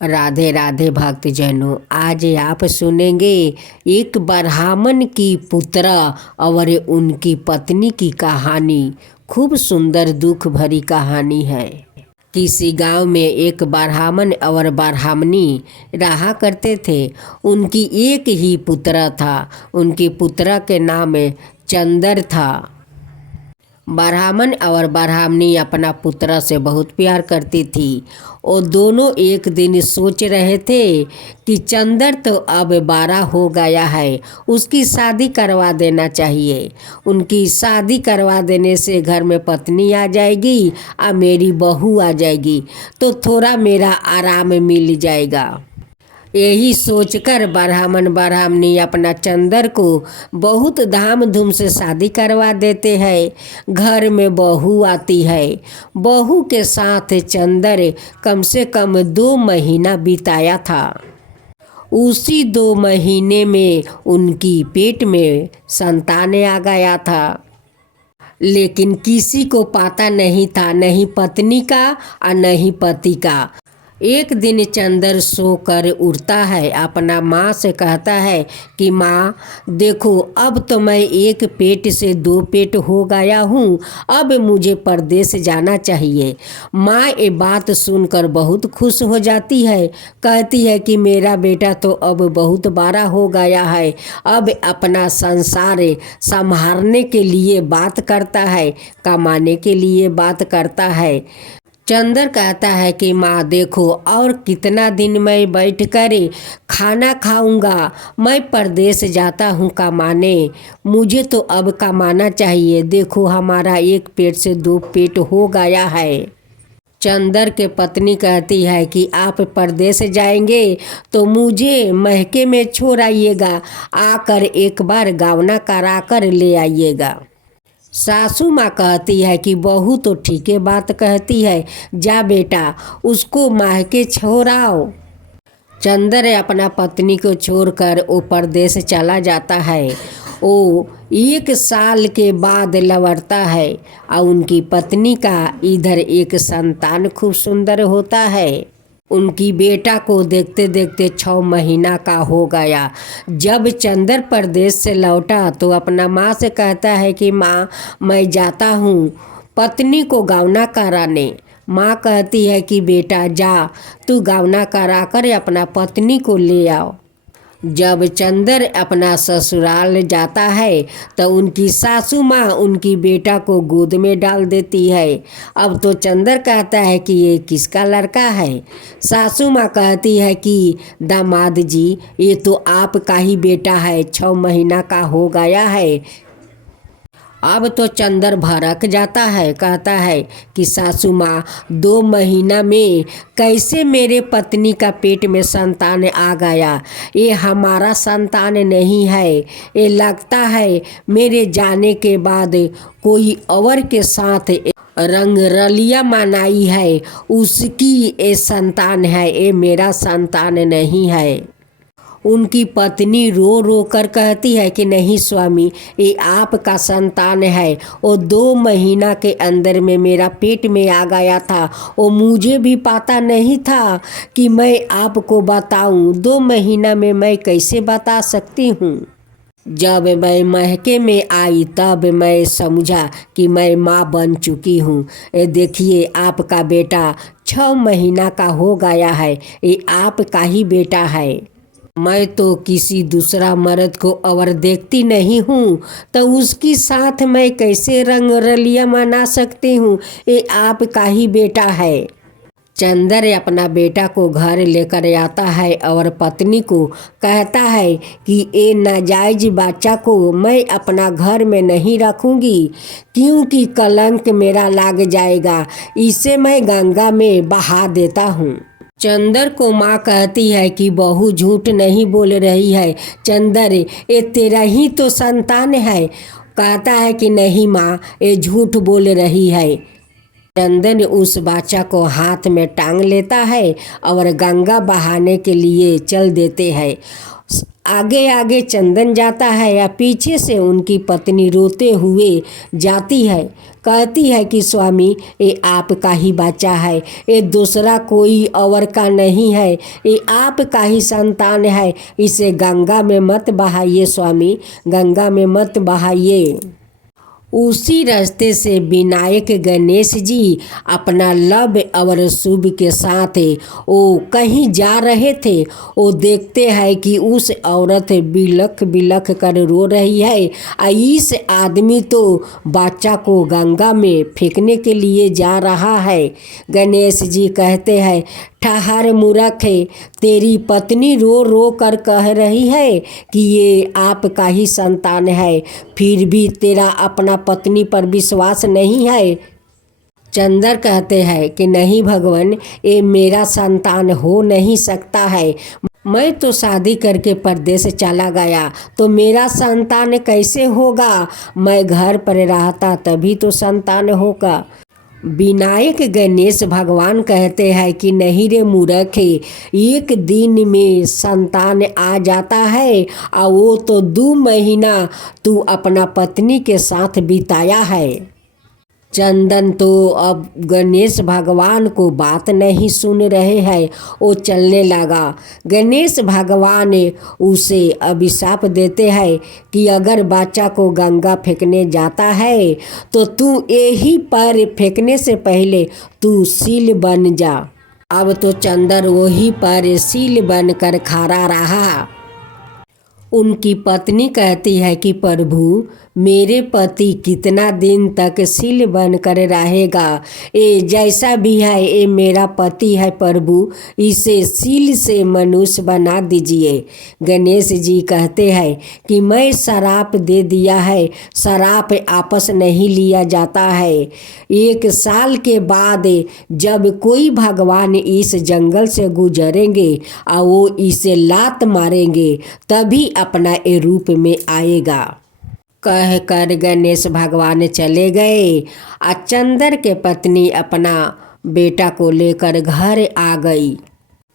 राधे राधे भक्तजनों, आज आप सुनेंगे एक ब्राह्मण की पुत्र और उनकी पत्नी की कहानी। खूब सुंदर दुख भरी कहानी है। किसी गांव में एक ब्राह्मण और ब्राह्मणी रहा करते थे। उनकी एक ही पुत्र था। उनकी पुत्र के नाम चंदर था। ब्राह्मण और ब्राह्मणी अपना पुत्र से बहुत प्यार करती थी। और दोनों एक दिन सोच रहे थे कि चंदर तो अब 12 हो गया है, उसकी शादी करवा देना चाहिए। उनकी शादी करवा देने से घर में पत्नी आ जाएगी और मेरी बहू आ जाएगी, तो थोड़ा मेरा आराम मिल जाएगा। यही सोचकर ब्राह्मण ब्राह्मणी अपना चंदर को बहुत धाम धूम से शादी करवा देते हैं। घर में बहू आती है। बहू के साथ चंदर कम से कम 2 महीना बिताया था। उसी 2 महीने में उनकी पेट में संतान आ गया था। लेकिन किसी को पता नहीं था, नहीं पत्नी का और नहीं पति का। एक दिन चंदर सोकर उठता है, अपना माँ से कहता है कि माँ देखो, अब तो मैं एक पेट से 2 पेट हो गया हूँ, अब मुझे परदेश जाना चाहिए। माँ ये बात सुनकर बहुत खुश हो जाती है। कहती है कि मेरा बेटा तो अब बहुत बड़ा हो गया है, अब अपना संसार संभालने के लिए बात करता है, कमाने के लिए बात करता है। चंदर कहता है कि माँ देखो, और कितना दिन मैं बैठ कर खाना खाऊंगा, मैं परदेश जाता हूँ कमाने, मुझे तो अब कमाना चाहिए। देखो हमारा एक पेट से 2 पेट हो गया है। चंदर के पत्नी कहती है कि आप परदेश जाएंगे तो मुझे महके में छोड़ आइएगा, आकर एक बार गावना करा कर ले आइएगा। सासू माँ कहती है कि बहू तो ठीक है बात कहती है, जा बेटा उसको मायके छोड़ाओ। चंदर अपना पत्नी को छोड़कर वो परदेश चला जाता है। वो 1 साल के बाद लौटता है और उनकी पत्नी का इधर एक संतान खूब सुंदर होता है। उनकी बेटा को देखते देखते 6 महीना का हो गया। जब चंदर परदेश से लौटा तो अपना माँ से कहता है कि माँ मैं जाता हूँ पत्नी को गावना कराने। माँ कहती है कि बेटा जा, तू गावना करा कर अपना पत्नी को ले आओ। जब चंदर अपना ससुराल जाता है तो उनकी सासू माँ उनकी बेटा को गोद में डाल देती है। अब तो चंदर कहता है कि ये किसका लड़का है। सासू माँ कहती है कि दामाद जी, ये तो आपका ही बेटा है, 6 महीना का हो गया है। अब तो चंदर भड़क जाता है, कहता है कि सासू माँ 2 महीना में कैसे मेरे पत्नी का पेट में संतान आ गया, ये हमारा संतान नहीं है। ये लगता है मेरे जाने के बाद कोई और के साथ रंग रलिया मनाई है, उसकी ये संतान है, ये मेरा संतान नहीं है। उनकी पत्नी रो रो कर कहती है कि नहीं स्वामी, ये आपका संतान है। वो 2 महीना के अंदर में मेरा पेट में आ गया था, वो मुझे भी पता नहीं था कि मैं आपको बताऊं। 2 महीना में मैं कैसे बता सकती हूँ। जब मैं महके में आई तब मैं समझा कि मैं माँ बन चुकी हूँ। ये देखिए आपका बेटा 6 महीना का हो गया है, ये आपका ही बेटा है। मैं तो किसी दूसरा मर्द को और देखती नहीं हूँ, तो उसकी साथ मैं कैसे रंग रलिया मना सकती हूँ। ये आपका ही बेटा है। चंदर अपना बेटा को घर लेकर आता है और पत्नी को कहता है कि ये नाजायज बच्चा को मैं अपना घर में नहीं रखूँगी, क्योंकि कलंक मेरा लग जाएगा, इसे मैं गंगा में बहा देता हूँ। चंदर को माँ कहती है कि बहू झूठ नहीं बोल रही है, चंदर ये तेरा ही तो संतान है। कहता है कि नहीं माँ, ये झूठ बोल रही है। चंदन उस बाचा को हाथ में टांग लेता है और गंगा बहाने के लिए चल देते हैं। आगे आगे चंदन जाता है या पीछे से उनकी पत्नी रोते हुए जाती है, कहती है कि स्वामी ये आपका ही बच्चा है, ये दूसरा कोई और का नहीं है, ये आपका ही संतान है, इसे गंगा में मत बहाइए स्वामी, गंगा में मत बहाइए। उसी रास्ते से विनायक गणेश जी अपना लव और शुभ के साथ वो कहीं जा रहे थे। वो देखते हैं कि उस औरत बिलख बिलख कर रो रही है और इस आदमी तो बच्चा को गंगा में फेंकने के लिए जा रहा है। गणेश जी कहते हैं, ठहर मूर्ख, तेरी पत्नी रो रो कर कह रही है कि ये आपका ही संतान है, फिर भी तेरा अपना पत्नी पर विश्वास नहीं है। चंदर कहते हैं कि नहीं भगवान, ये मेरा संतान हो नहीं सकता है, मैं तो शादी करके परदेश चला गया तो मेरा संतान कैसे होगा, मैं घर पर रहता तभी तो संतान होगा। विनायक गणेश भगवान कहते हैं कि नहीं रे मूर्ख, एक दिन में संतान आ जाता है और वो तो 2 महीना तू अपना पत्नी के साथ बिताया है। चंदन तो अब गणेश भगवान को बात नहीं सुन रहे हैं, वो चलने लगा। गणेश भगवान उसे अभिशाप देते हैं कि अगर बच्चा को गंगा फेंकने जाता है तो तू यही पर फेंकने से पहले तू सील बन जा। अब तो चंदर वही पर सील बनकर खड़ा रहा। उनकी पत्नी कहती है कि प्रभु, मेरे पति कितना दिन तक सील बनकर रहेगा, ये जैसा भी है ये मेरा पति है प्रभु, इसे सील से मनुष्य बना दीजिए। गणेश जी कहते हैं कि मैं शराप दे दिया है, शराप आपस नहीं लिया जाता है। 1 साल के बाद जब कोई भगवान इस जंगल से गुजरेंगे और वो इसे लात मारेंगे तभी अपना ये रूप में आएगा। कह कर गणेश भगवान चले गए और चंदर के पत्नी अपना बेटा को लेकर घर आ गई।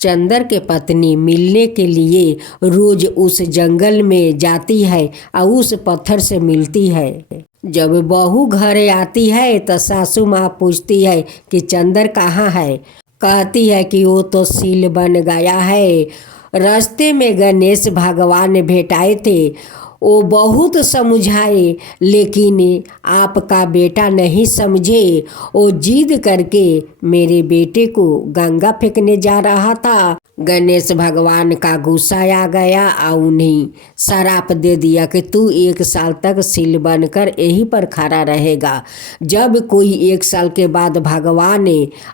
चंदर के पत्नी मिलने के लिए रोज उस जंगल में जाती है और उस पत्थर से मिलती है। जब बहू घर आती है तो सासू माँ पूछती है कि चंदर कहाँ है। कहती है कि वो तो सील बन गया है। रास्ते में गणेश भगवान भेटाए थे, वो बहुत समझाए लेकिन आपका बेटा नहीं समझे। वो जिद करके मेरे बेटे को गंगा फेंकने जा रहा था। गणेश भगवान का गुस्सा आ गया और उन्हें शराप दे दिया कि तू 1 साल तक सील बनकर यहीं पर खड़ा रहेगा। जब कोई 1 साल के बाद भगवान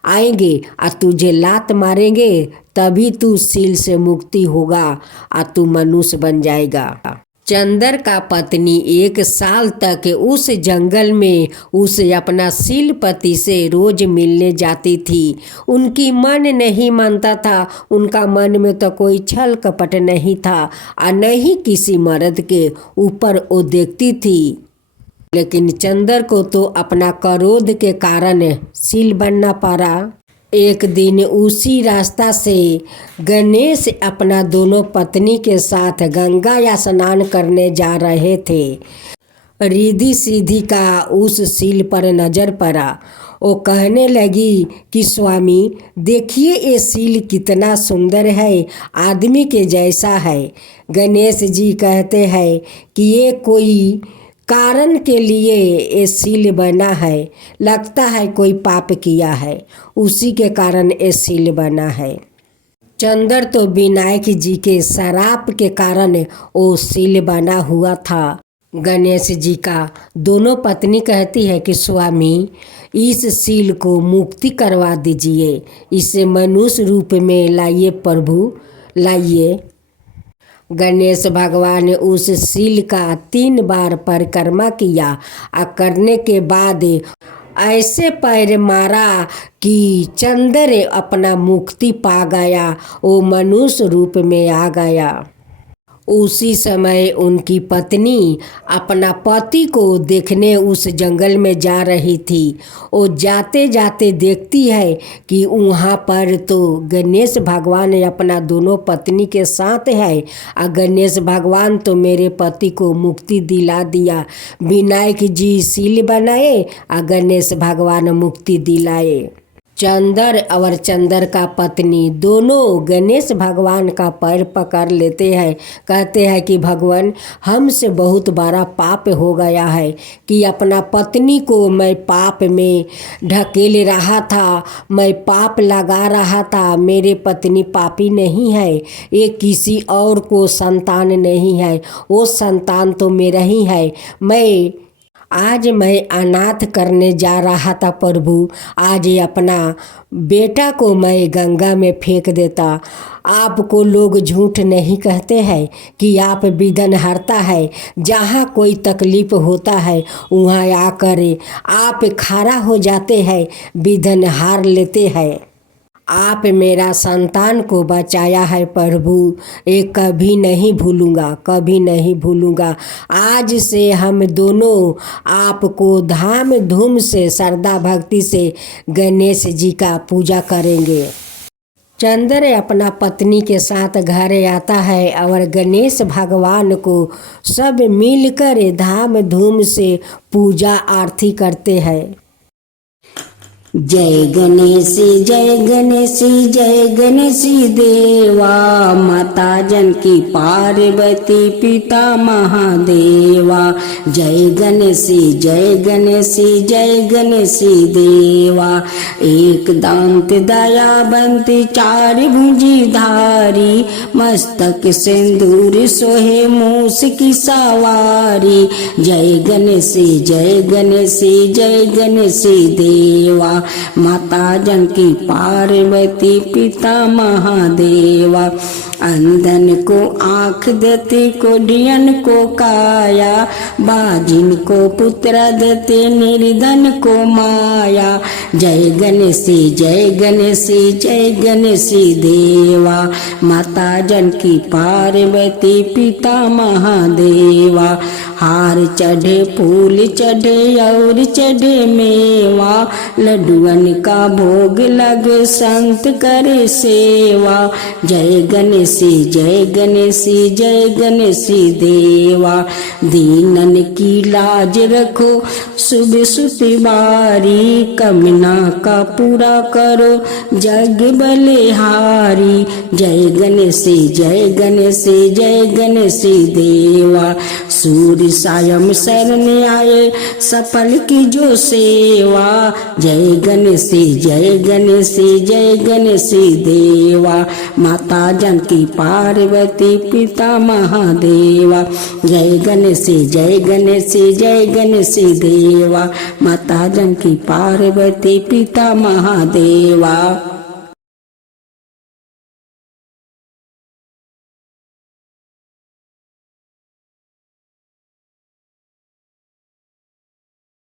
आएंगे और तुझे लात मारेंगे तभी तू सील से मुक्ति होगा और तू मनुष्य बन जाएगा। चंदर का पत्नी 1 साल तक उस जंगल में उसे अपना सील पति से रोज मिलने जाती थी। उनकी मन नहीं मानता था, उनका मन में तो कोई छल कपट नहीं था और न ही किसी मर्द के ऊपर वो देखती थी। लेकिन चंदर को तो अपना क्रोध के कारण सील बनना पड़ा। एक दिन उसी रास्ता से गणेश अपना दोनों पत्नी के साथ गंगा स्नान करने जा रहे थे। रिद्धि सिद्धि का उस सील पर नजर पड़ा। वो कहने लगी कि स्वामी देखिए ये सील कितना सुंदर है, आदमी के जैसा है। गणेश जी कहते हैं कि ये कोई कारण के लिए ये सील बना है, लगता है कोई पाप किया है, उसी के कारण ये सील बना है। चंदर तो विनायक जी के शराप के कारण वो सील बना हुआ था। गणेश जी का दोनों पत्नी कहती है कि स्वामी इस सील को मुक्ति करवा दीजिए, इसे मनुष्य रूप में लाइए प्रभु, लाइए। गणेश भगवान ने उस सील का 3 बार परिक्रमा किया और करने के बाद ऐसे पैर मारा कि चंदर अपना मुक्ति पा गया, वो मनुष्य रूप में आ गया। उसी समय उनकी पत्नी अपना पति को देखने उस जंगल में जा रही थी। वो जाते जाते देखती है कि वहाँ पर तो गणेश भगवान अपना दोनों पत्नी के साथ है। और गणेश भगवान तो मेरे पति को मुक्ति दिला दिया। विनायक जी सील बनाए और गणेश भगवान मुक्ति दिलाए। चंदर और चंदर का पत्नी दोनों गणेश भगवान का पैर पकड़ लेते हैं। कहते हैं कि भगवान, हमसे बहुत बड़ा पाप हो गया है कि अपना पत्नी को मैं पाप में ढकेल रहा था, मैं पाप लगा रहा था। मेरे पत्नी पापी नहीं है, ये किसी और को संतान नहीं है, वो संतान तो मेरा ही है। आज मैं अनाथ करने जा रहा था प्रभु, आज अपना बेटा को मैं गंगा में फेंक देता। आपको लोग झूठ नहीं कहते हैं कि आप विघ्न हरता है। जहाँ कोई तकलीफ होता है वहाँ आकर आप खड़ा हो जाते हैं, विघ्न हार लेते हैं। आप मेरा संतान को बचाया है प्रभु, ये कभी नहीं भूलूंगा, कभी नहीं भूलूंगा। आज से हम दोनों आपको धाम धूम से श्रद्धा भक्ति से गणेश जी का पूजा करेंगे। चंद्र अपना पत्नी के साथ घर आता है और गणेश भगवान को सब मिलकर धाम धूम से पूजा आरती करते हैं। जय गणेश जय गणेश जय गणेश देवा, माता जानकी पार्वती पिता महादेवा। जय गणेश जय गणेश जय गणेश देवा। एक दांत दयावंत चार भुजी धारी, मस्तक सिंदूर सोहे मूस की सवारी। जय गणेश जय गणेश जय गणेश देवा, माता जानकी पार्वती पिता महादेवा। अंधन को आँख देते, कोढ़ियन को काया, बाजिन को पुत्र देते, निर्धन को माया। जय गणेश जय गणेश जय गणेश देवा, माता जानकी पार्वती पिता महादेवा। हार चढ़े फूल चढ़े और चढ़े मेवा, लड्डुअन का भोग लगे संत करे सेवा। जय गणेश जय गणेश जय गणेश देवा, दीनन की लाज रखो सुबह सुतिवारी, कमना का पूरा करो जग बलिहारी। जय गणेश जय गणेश जय गणेश देवा, सूर्य सायं शरण आए सफल की जो सेवा। जय गणेश जय गणेश जय गणेश देवा, माता जानकी पार्वती पिता महादेवा। जय गणेश जय गणेश जय गणेश देवा, माता जानकी पार्वती पिता महादेवा।